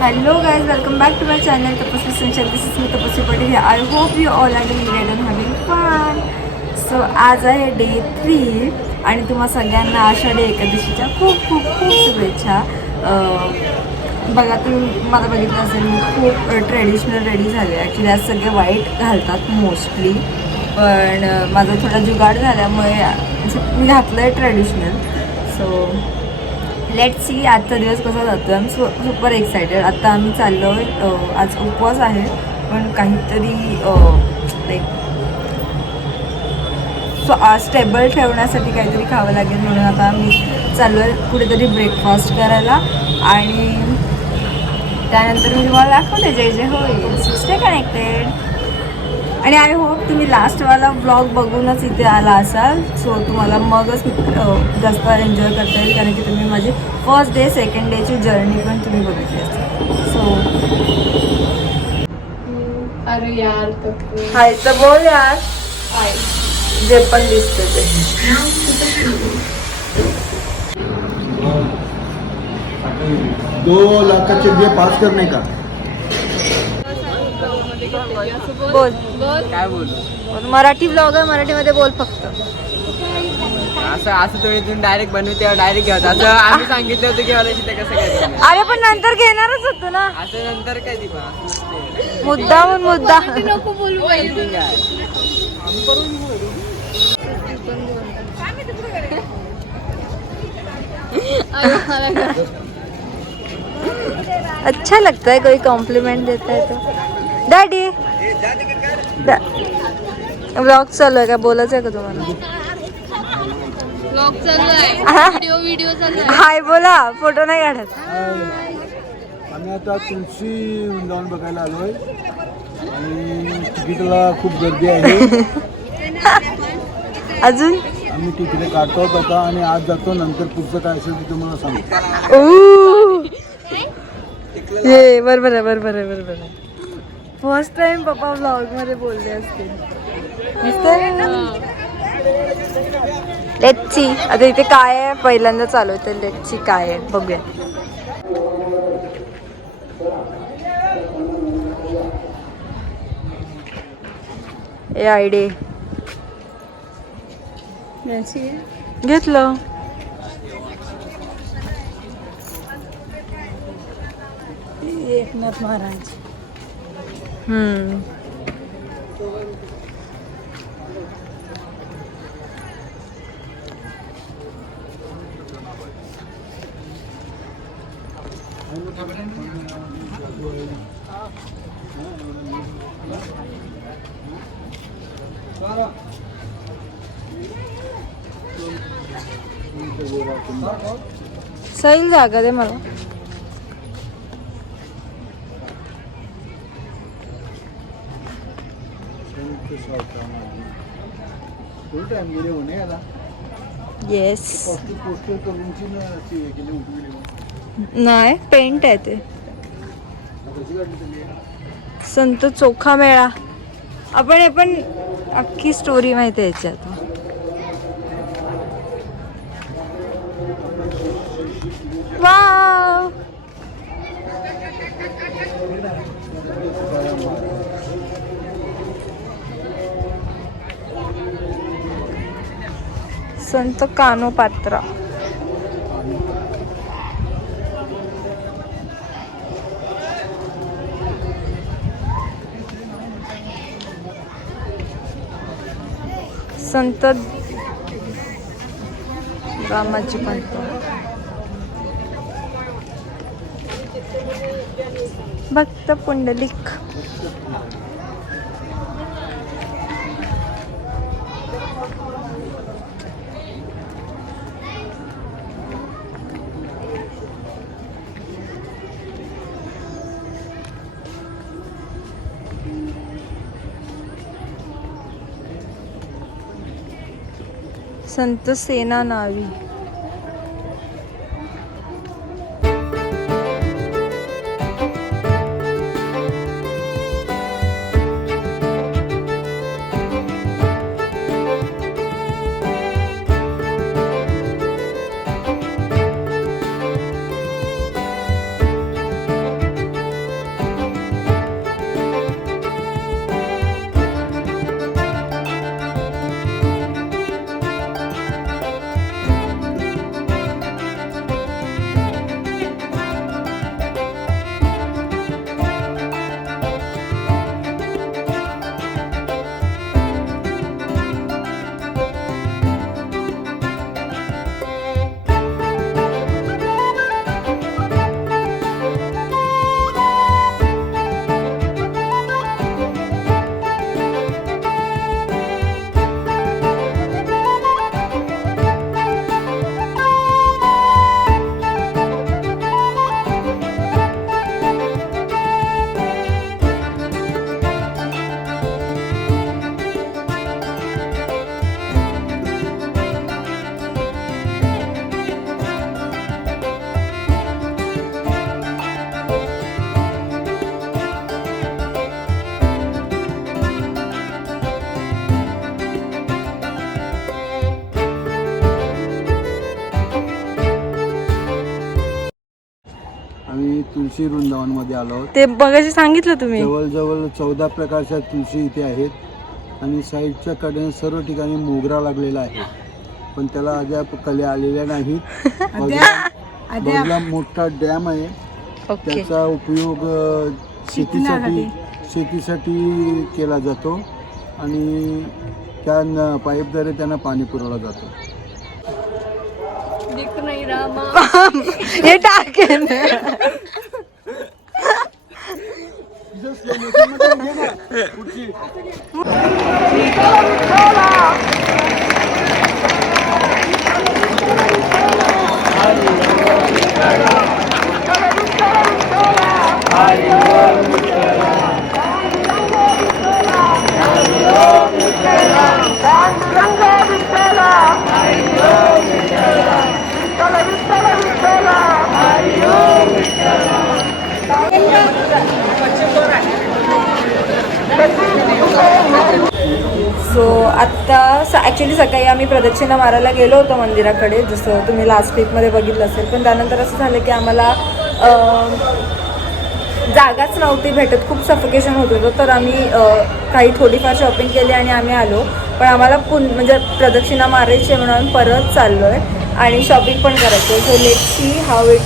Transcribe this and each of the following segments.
Hello guys, welcome back to my channel Tapaswi Sunshine. This is me Tapaswi Patil. I hope you all are doing great and having fun. So आज आहे day 3 आणि तुम्हा सगळ्यांना आषाढी एकादशीच्या खूप खूप खूप शुभेच्छा. बघा तुम्ही मला बघितलं असेल मी खूप ट्रेडिशनल रेडी झाले. ॲक्च्युली आज सगळे वाईट घालतात मोस्टली, पण माझा थोडा जुगाड झाल्यामुळे मी घातलं आहे ट्रेडिशनल. सो लेट्स सी आजचा दिवस कसा जातो. I am super excited. आत्ता आम्ही चाललो आहे, आज उपवास आहे पण काहीतरी लाईक स्टेबल ठेवण्यासाठी काहीतरी खावं लागेल, म्हणून आता आम्ही चाललो आहे कुठेतरी ब्रेकफास्ट करायला आणि त्यानंतर मी तुम्हाला दाखवते जे जे होईल. सो स्टे कनेक्टेड आणि आय होप तुम्ही लास्टवाला व्लॉग बघूनच इथे आला असाल. सो तुम्हाला मगच जास्त एन्जॉय करता येईल, कारण की तुम्ही माझी फर्स्ट डे सेकंड डेची जर्नी पण तुम्ही बघितली असेल. सो अरे यार हाय तर बोल यार, जे पण दिसतं ते. 2 लाखाचे बिल पास करणे का? बोल काय बोलू. मराठी ब्लॉग आहे, मराठीमध्ये बोल फक्त. असं तुम्ही डायरेक्ट बनवते डायरेक्ट घ्या असं आम्ही सांगितलं होतं की मला तिथे कसं काय करणार. अरे पण नंतर घेणारच होतो ना, असं नंतर काय ती पण मुद्दा म्हणून मुद्दा. नको बोलू अच्छा लगता है कोई कॉम्प्लीमेंट देता है तो. डॅडी ब्लॉग चालू आहे का, बोलायचं आहे का तुम्हाला? ब्लॉग चालू आहे, व्हिडिओ चालू आहे. हाय बोला, फोटो नाही काढत. आम्ही आता तुलसी वृंदावन बघायला आलोय आणि तिकीटला खूप गर्दी आहे. अजून आम्ही तिकीट काढतो आता आणि आज जातो, नंतर पुढचं काय असेल ते तुम्हाला सांगतो. हे बरोबर आहे, बरोबर आहे, बरोबर आहे. फर्स्ट टाइम पप्पा व्लॉग मध्ये बोलले असतील. लेट्स सी आता इथे काय आहे, पहिल्यांदा चालू आहे तर लेट्स सी काय आहे बघूया. ए आयडी घेतलं. एकनाथ महाराज. सैल जागा दे मला. येस नाही, पेंट आहे ते. संत चोखा मेळा. आपण हे पण अख्खी स्टोरी माहिती आहे याच्यात. वाव संत कानोपात्रा. संत रामाची पंत. भक्त पुंडलिक. संत सेना नावी. आम्ही तुळशी वृंदावनमध्ये आलो आहोत. ते मगाशी सांगितलं तुम्ही. जवळजवळ 14 प्रकारच्या तुळशी इथे आहेत आणि साईडच्या कडेने सर्व ठिकाणी मोगरा लागलेला आहे, पण त्याला अद्याप कल्या आलेल्या नाहीत. बाजूला मोठा डॅम आहे, त्याचा उपयोग शेतीसाठी केला जातो आणि त्या पाईपद्वारे त्यांना पाणी पुरवला जातो. हे टाकेन. सो आत्ता ॲक्च्युली सकाळी आम्ही प्रदक्षिणा मारायला गेलो होतो मंदिराकडे, जसं तुम्ही लास्ट वीकमध्ये बघितलं असेल. पण त्यानंतर असं झालं की आम्हाला जागाच नव्हती भेटत, खूप सफोकेशन होत होतं. तर आम्ही काही थोडीफार शॉपिंग केली आणि आम्ही आलो. पण आम्हाला म्हणजे प्रदक्षिणा मारायची म्हणून परत चाललो आहे आणि शॉपिंग पण करायची आहे. So let see how it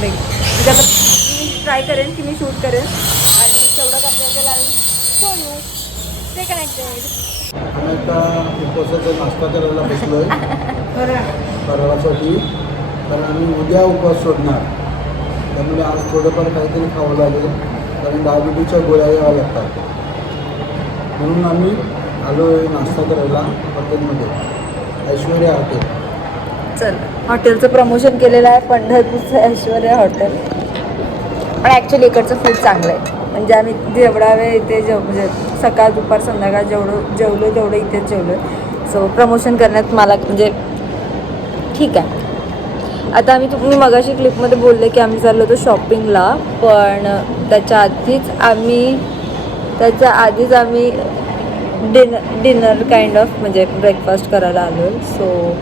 like. म्हणजे आता मी ट्राय करेन की मी शूट करेन आणि तेवढं करता लागेल. So you stay connected. आम्ही आता उपवासाचा नाश्ता करायला बसलो आहे फराळासाठी, कारण आम्ही उद्या उपवास सोडणार. त्यामुळे आज थोडंफार काहीतरी खावं लागेल, कारण डायबिटीजच्या गोळ्या याव्या लागतात. म्हणून आम्ही आलो आहे नाश्ता करायला हॉटेलमध्ये, ऐश्वर्या हॉटेल. चल, हॉटेलचं प्रमोशन केलेलं आहे, पंढरपूरचं ऐश्वर्या हॉटेल. पण ॲक्च्युली इकडचं फूड चांगलं आहे. म्हणजे आम्ही जेवढा वेळ इथे म्हणजे सकाळ दुपार संध्याकाळ जेवलो तेवढं इथेच जेवलो. सो प्रमोशन करण्यात मला म्हणजे ठीक आहे. आता मी मगाशी क्लिपमध्ये बोलले की आम्ही चाललो होतो शॉपिंगला, पण त्याच्या आधीच आम्ही डिनर काइंड ऑफ म्हणजे ब्रेकफास्ट करायला आलो. सो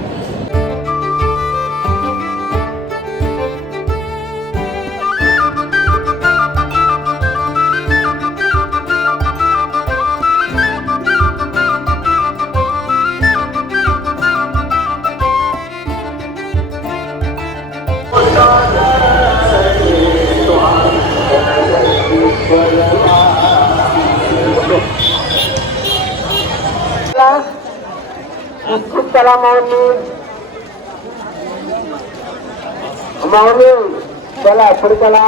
चला माऊली चला पुढे चला.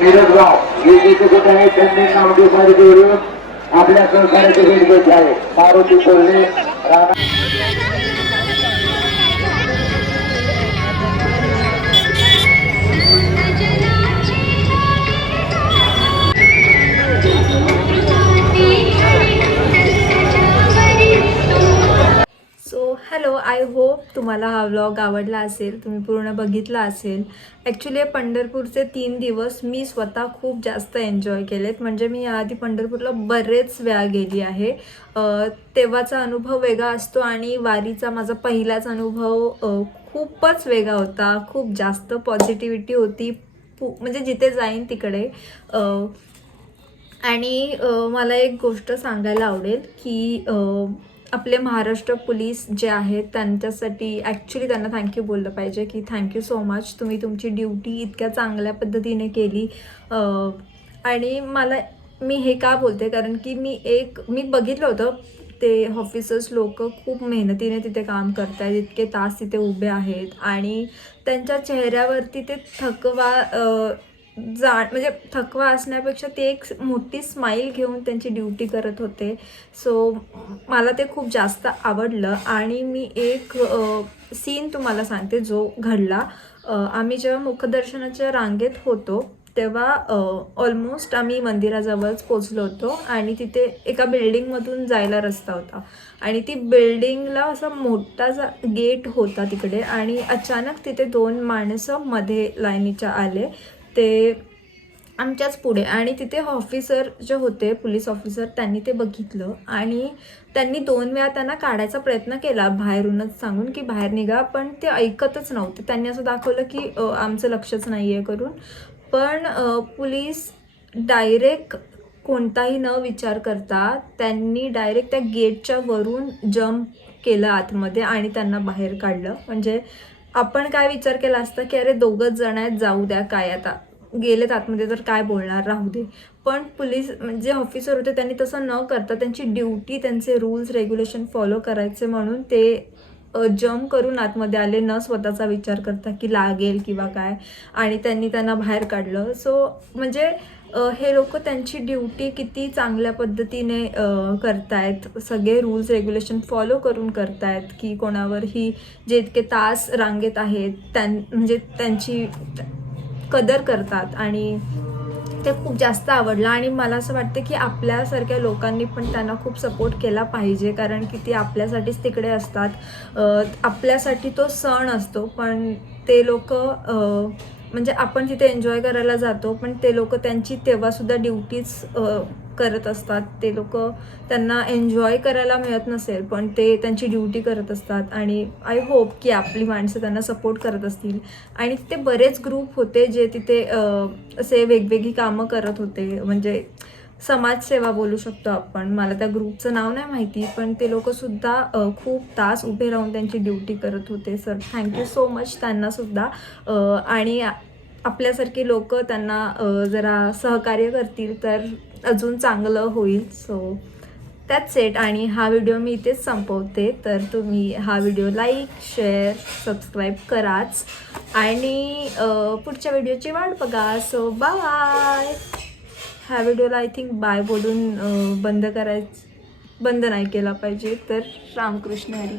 मिरजगाव हे जे कुठे आहे त्यांनी नावदेवारी जोडून आपल्या सहकार्याची भेट घेत आहे. मारुती बोलले हॅलो, आय होप तुम्हाला हा व्लॉग आवडला असेल, तुम्ही पूर्ण बघितला असेल. ॲक्च्युली पंढरपूरचे 3 दिवस मी स्वतः खूप जास्त एन्जॉय केलेत. म्हणजे मी याआधी पंढरपूरला बरेच वेळा गेली आहे. तेव्हाचा अनुभव वेगळा असतो आणि वारीचा माझा पहिलाच अनुभव खूपच वेगळा होता. खूप जास्त पॉझिटिव्हिटी होती, म्हणजे जिथे जाईन तिकडे. आणि मला एक गोष्ट सांगायला आवडेल की आपले महाराष्ट्र पोलीस जे आहेत त्यांच्यासाठी ॲक्च्युली त्यांना थँक्यू बोललं पाहिजे की थँक्यू सो मच, तुम्ही तुमची ड्युटी इतक्या चांगल्या पद्धतीने केली. आणि मी हे का बोलते, कारण की मी बघितलं होतं ते ऑफिसर्स लोक खूप मेहनतीने तिथे काम करत आहेत, इतके तास तिथे उभे आहेत आणि त्यांच्या चेहऱ्यावरती ते थकवा म्हणजे थकवा असण्यापेक्षा ते एक मोठी स्माईल घेऊन त्यांची ड्युटी करत होते. सो मला ते खूप जास्त आवडलं. आणि मी एक सीन तुम्हाला सांगते जो घडला. आम्ही जेव्हा मुखदर्शनाच्या रांगेत होतो तेव्हा ऑलमोस्ट आम्ही मंदिराजवळच पोचलो होतो आणि तिथे एका बिल्डिंगमधून जायला रस्ता होता आणि ती बिल्डिंगला असा मोठासा गेट होता तिकडे आणि अचानक तिथे 2 माणसं मध्ये लाईनीच्या आले. ते आमच्याच पुढे आणि तिथे ऑफिसर जे होते पोलीस ऑफिसर त्यांनी ते बघितलं आणि त्यांनी 2 वेळा त्यांना काढायचा प्रयत्न केला बाहेरूनच सांगून की बाहेर निघा, पण ते ऐकतच नव्हते. त्यांनी असं दाखवलं की आमचं लक्षच नाही आहे करून. पण पोलीस डायरेक्ट कोणताही न विचार करता त्यांनी डायरेक्ट त्या गेटच्या वरून जम्प केलं आतमध्ये आणि त्यांना बाहेर काढलं. म्हणजे आपण काय विचार केला असता की अरे 2च जण आहेत, जाऊ द्या, काय आता गेलेत आतमध्ये तर काय बोलणार, राहू दे. पण पोलीस म्हणजे ऑफिसर होते त्यांनी तसं न करता त्यांची ड्युटी, त्यांचे रूल्स रेग्युलेशन फॉलो करायचे म्हणून ते जम्प करून आतमध्ये आले न स्वतःचा विचार करता की लागेल किंवा काय, आणि त्यांनी त्यांना बाहेर काढलं. सो म्हणजे हे लोक त्यांची ड्युटी किती चांगल्या पद्धतीने करतायत, सगळे रूल्स रेग्युलेशन फॉलो करून करतायत की कोणावरही जे इतके तास रांगेत आहेत म्हणजे त्यांची कदर करतात आणि ते खूप जास्त आवडलं. आणि मला असं वाटतं की आपल्यासारख्या लोकांनी पण त्यांना खूप सपोर्ट केला पाहिजे, कारण की ते आपल्यासाठीच तिकडे असतात. आपल्यासाठी तो सण असतो, पण ते लोक म्हणजे आपण तिथे एन्जॉय करायला जातो पण ते लोक त्यांची तेव्हासुद्धा ड्युटीज करत असतात. ते लोक त्यांना एन्जॉय करायला मिळत नसेल पण ते त्यांची ड्युटी करत असतात आणि आय होप की आपली माणसं त्यांना सपोर्ट करत असतील. आणि तिथे बरेच ग्रुप होते जे तिथे असे वेगवेगळी कामं करत होते, म्हणजे समाजसेवा बोलू शकतो आपण. मला त्या ग्रुपचं नाव नाही माहिती, पण ते लोकंसुद्धा खूप तास उभे राहून त्यांची ड्युटी करत होते. सर थँक्यू सो मच त्यांनासुद्धा. आणि आपल्यासारखे लोक त्यांना जरा सहकार्य करतील तर अजून चांगलं होईल. So that's it. आणि हा व्हिडिओ मी इथेच संपवते. तर तुम्ही हा व्हिडिओ लाईक, शेअर, सबस्क्राईब कराच आणि पुढच्या व्हिडिओची वाट बघा. So bye. ह्या व्हिडिओला आय थिंक बाय बोलून बंद नाही केला पाहिजे. तर रामकृष्ण हरी.